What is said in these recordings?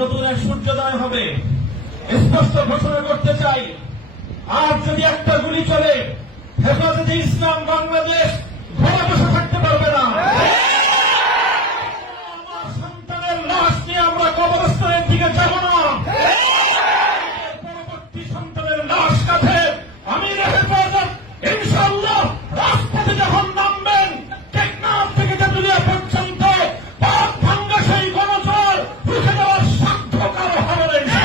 নতুন এক সূর্যোদয় হবে, স্পষ্ট ঘোষণা করতে চাই। আর যদি একটা গুলি চলে, হেফাজতে ইসলাম বাংলাদেশ ঘরে বসে থাকতে পারবে না। আমার সন্তানের লাশ নিয়ে আমরা কবরস্থানের দিকে যাব না। পরবর্তী সন্তানের লাশ কাঁধে আমির হেফাজত ইনশাআল্লাহ রাজপথে যখন নামবেন, টেকনাফ থেকে তেঁতুলিয়া পর্যন্ত পাক ভাঙ্গা সেই গণজোয়ার রুখে দেওয়ার সাধ্য কারো হবে না।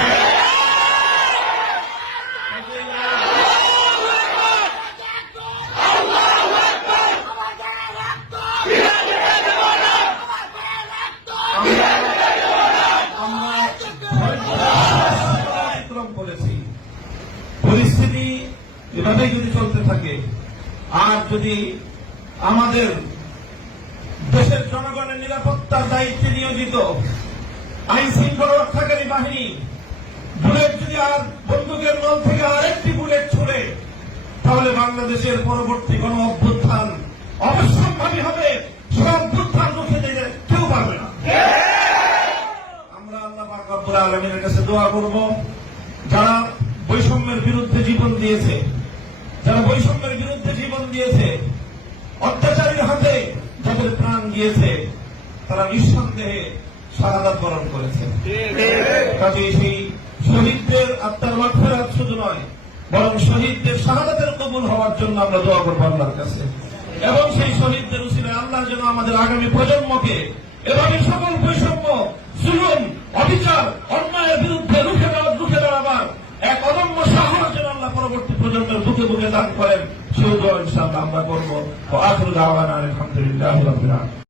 পরিস্থিতি এভাবেই যদি চলতে থাকে, আর যদি আমাদের দেশের জনগণের নিরাপত্তার দায়িত্বে নিয়োজিত আইন শৃঙ্খলা রক্ষাকারী বাহিনী বুলেট যদি আর বন্দুকের নল থেকে আরেকটি বুলেট ছুড়ে, তাহলে বাংলাদেশের পরবর্তী গণ অভ্যুত্থান অবশ্যম্ভাবী হবে। সে অভ্যুত্থান রুখে দিতে কেউ পারবে না। আমরা আল্লাহ পাক রব্বুল আলামিনের কাছে দোয়া করব, যারা বৈষম্যের বিরুদ্ধে জীবন দিয়েছে, অত্যাচারীর হাতে যাদের প্রাণ গিয়েছে, তারা নিঃসন্দেহে শাহাদাত বরণ করেছে। কাজে সেই শহীদদের আত্মার মাগফিরাত শুধু নয়, বরং শহীদদের শাহাদাতের কবুল হওয়ার জন্য আমরা দোয়া করবো আল্লাহর কাছে। এবং সেই শহীদদের উসিলায় আল্লাহ যেন আমাদের আগামী প্রজন্মকে এভাবে সকল বৈষম্য, জুলুম, অবিচার, অন্যায়ের বিরুদ্ধে রুখে দাঁড়াবার এক অদম্য সাহস যেন আল্লাহ পরবর্তী প্রজন্মের বুকে বুকে দান করেন, সেই দোয়া ইনশাআল্লাহ আমরা করবো। আখিরু দাওয়ানা আলহামদুলিল্লাহি রাব্বিল আলামিন।